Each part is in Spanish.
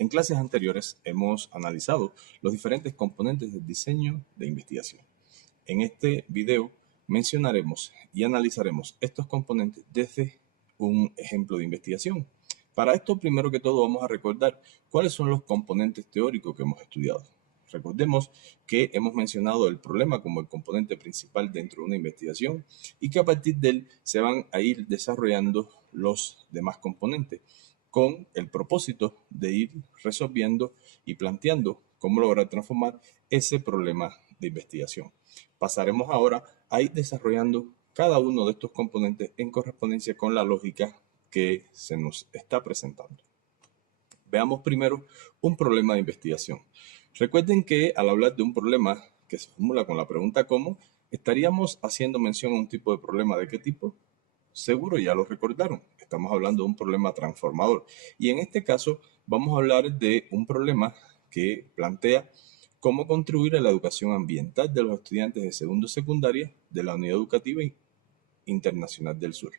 En clases anteriores hemos analizado los diferentes componentes del diseño de investigación. En este video mencionaremos y analizaremos estos componentes desde un ejemplo de investigación. Para esto, primero que todo, vamos a recordar cuáles son los componentes teóricos que hemos estudiado. Recordemos que hemos mencionado el problema como el componente principal dentro de una investigación y que a partir de él se van a ir desarrollando los demás componentes con el propósito de ir resolviendo y planteando cómo lograr transformar ese problema de investigación. Pasaremos ahora a ir desarrollando cada uno de estos componentes en correspondencia con la lógica que se nos está presentando. Veamos primero un problema de investigación. Recuerden que al hablar de un problema que se formula con la pregunta ¿cómo?, estaríamos haciendo mención a un tipo de problema. ¿De qué tipo? Seguro ya lo recordaron. Estamos hablando de un problema transformador. Y en este caso vamos a hablar de un problema que plantea cómo contribuir a la educación ambiental de los estudiantes de segundo y secundaria de la Unidad Educativa Internacional del Sur.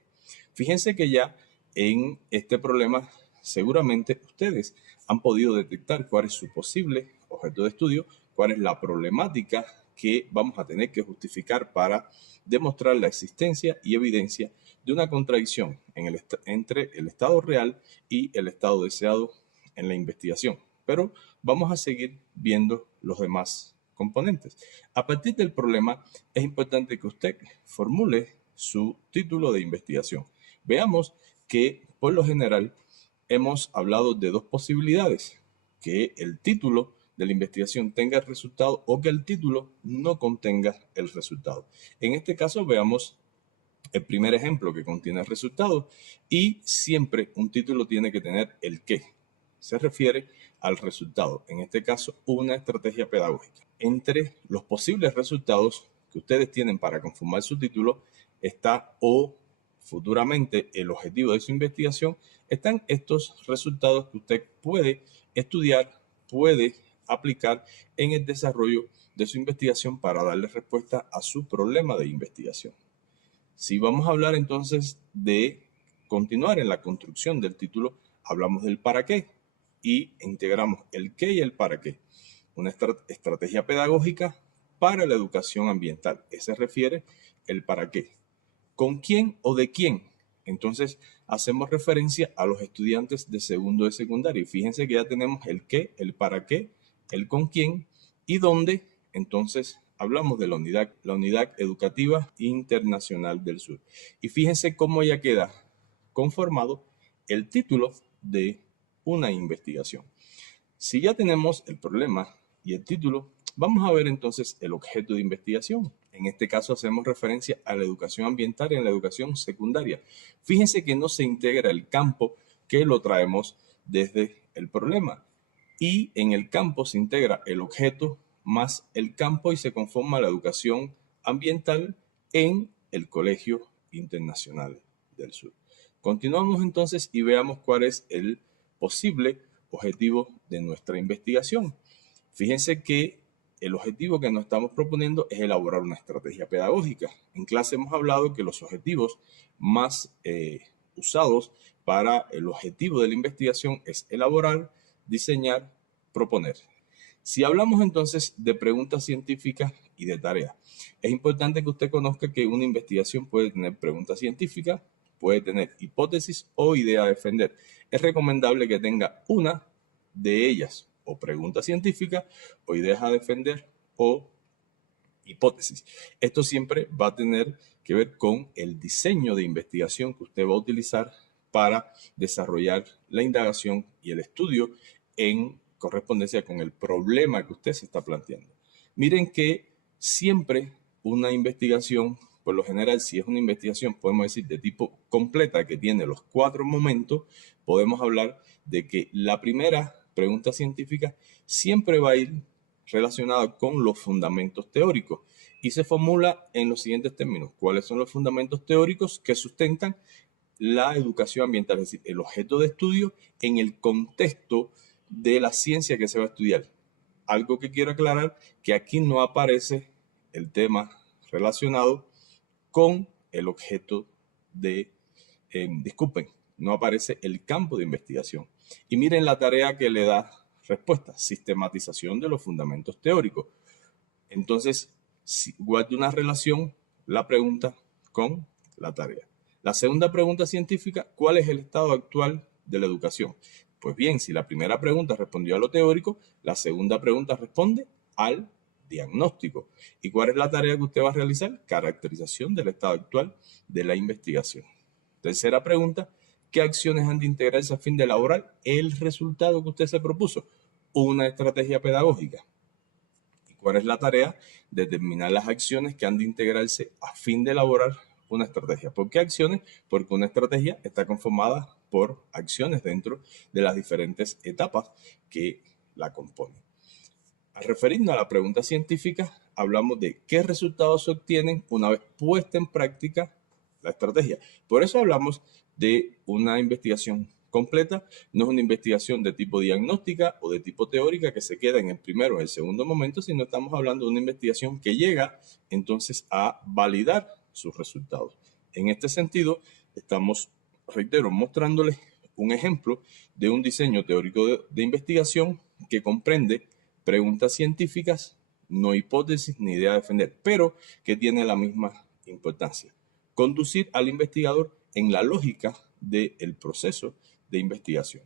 Fíjense que ya en este problema seguramente ustedes han podido detectar cuál es su posible objeto de estudio, cuál es la problemática que vamos a tener que justificar para demostrar la existencia y evidencia de una contradicción entre el estado real y el estado deseado en la investigación. Pero vamos a seguir viendo los demás componentes. A partir del problema es importante que usted formule su título de investigación. Veamos que por lo general hemos hablado de dos posibilidades: que el título de la investigación tenga el resultado o que el título no contenga el resultado. En este caso veamos el primer ejemplo que contiene el resultado, y siempre un título tiene que tener el qué. Se refiere al resultado, en este caso una estrategia pedagógica. Entre los posibles resultados que ustedes tienen para conformar su título está o futuramente el objetivo de su investigación, están estos resultados que usted puede estudiar, puede aplicar en el desarrollo de su investigación para darle respuesta a su problema de investigación. Si vamos a hablar entonces de continuar en la construcción del título, hablamos del para qué y integramos el qué y el para qué. Una estrategia pedagógica para la educación ambiental. Ese refiere el para qué. ¿Con quién o de quién? Entonces hacemos referencia a los estudiantes de segundo de secundaria. Y fíjense que ya tenemos el qué, el para qué, el con quién y dónde. Entonces hablamos de la Unidad Educativa Internacional del Sur. Y fíjense cómo ya queda conformado el título de una investigación. Si ya tenemos el problema y el título, vamos a ver entonces el objeto de investigación. En este caso hacemos referencia a la educación ambiental en la educación secundaria. Fíjense que no se integra el campo que lo traemos desde el problema. Y en el campo se integra el objeto más el campo y se conforma la educación ambiental en el Colegio Internacional del Sur. Continuamos entonces y veamos cuál es el posible objetivo de nuestra investigación. Fíjense que el objetivo que nos estamos proponiendo es elaborar una estrategia pedagógica. En clase hemos hablado que los objetivos más usados para el objetivo de la investigación es elaborar, diseñar, proponer. Si hablamos entonces de preguntas científicas y de tareas, es importante que usted conozca que una investigación puede tener preguntas científicas, puede tener hipótesis o idea a defender. Es recomendable que tenga una de ellas, o pregunta científica, o ideas a defender, o hipótesis. Esto siempre va a tener que ver con el diseño de investigación que usted va a utilizar para desarrollar la indagación y el estudio en correspondencia con el problema que usted se está planteando. Miren que siempre una investigación, por lo general, si es una investigación, podemos decir, de tipo completa, que tiene los 4 momentos, podemos hablar de que la primera pregunta científica siempre va a ir relacionada con los fundamentos teóricos y se formula en los siguientes términos. ¿Cuáles son los fundamentos teóricos que sustentan la educación ambiental? Es decir, el objeto de estudio en el contexto de la ciencia que se va a estudiar. Algo que quiero aclarar, que aquí no aparece el tema relacionado con el objeto de, no aparece el campo de investigación. Y miren la tarea que le da respuesta: sistematización de los fundamentos teóricos. Entonces, si guarde una relación la pregunta con la tarea. La segunda pregunta científica: ¿cuál es el estado actual de la educación? Pues bien, si la primera pregunta respondió a lo teórico, la segunda pregunta responde al diagnóstico. ¿Y cuál es la tarea que usted va a realizar? Caracterización del estado actual de la investigación. Tercera pregunta: ¿qué acciones han de integrarse a fin de elaborar el resultado que usted se propuso? Una estrategia pedagógica. ¿Y cuál es la tarea? Determinar las acciones que han de integrarse a fin de elaborar una estrategia. ¿Por qué acciones? Porque una estrategia está conformada por acciones dentro de las diferentes etapas que la componen. Al referirnos a la pregunta científica, hablamos de qué resultados se obtienen una vez puesta en práctica la estrategia. Por eso hablamos de una investigación completa, no es una investigación de tipo diagnóstica o de tipo teórica que se queda en el primero o el segundo momento, sino estamos hablando de una investigación que llega entonces a validar sus resultados. En este sentido, estamos, reitero, mostrándoles un ejemplo de un diseño teórico de investigación que comprende preguntas científicas, no hipótesis ni idea a defender, pero que tiene la misma importancia: conducir al investigador en la lógica del proceso de investigación.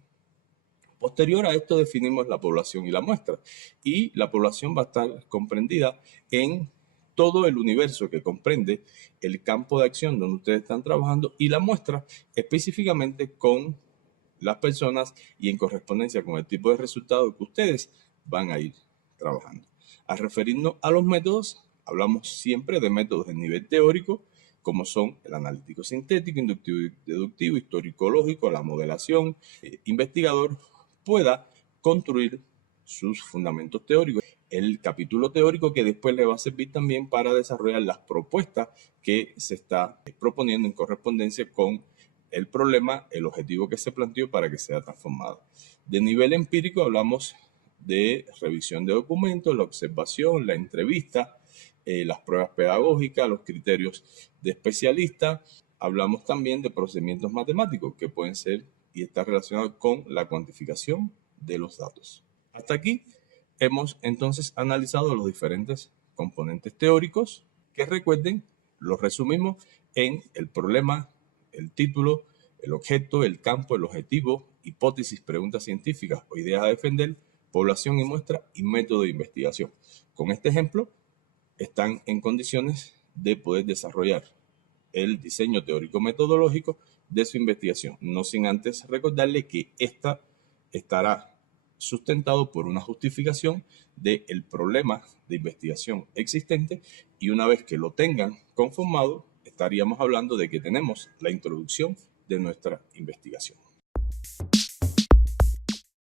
Posterior a esto definimos la población y la muestra, y la población va a estar comprendida en todo el universo que comprende el campo de acción donde ustedes están trabajando, y la muestra específicamente con las personas y en correspondencia con el tipo de resultado que ustedes van a ir trabajando. Al referirnos a los métodos, hablamos siempre de métodos de nivel teórico, como son el analítico sintético, inductivo y deductivo, histórico-lógico, la modelación. Investigador pueda construir sus fundamentos teóricos, el capítulo teórico que después le va a servir también para desarrollar las propuestas que se está proponiendo en correspondencia con el problema, el objetivo que se planteó para que sea transformado. De nivel empírico hablamos de revisión de documentos, la observación, la entrevista, las pruebas pedagógicas, los criterios de especialista. Hablamos también de procedimientos matemáticos que pueden ser y estar relacionados con la cuantificación de los datos. Hasta aquí hemos entonces analizado los diferentes componentes teóricos que, recuerden, los resumimos en el problema, el título, el objeto, el campo, el objetivo, hipótesis, preguntas científicas o ideas a defender, población y muestra y método de investigación. Con este ejemplo están en condiciones de poder desarrollar el diseño teórico metodológico de su investigación, no sin antes recordarle que esta estará sustentado por una justificación del problema de investigación existente, y una vez que lo tengan conformado, estaríamos hablando de que tenemos la introducción de nuestra investigación.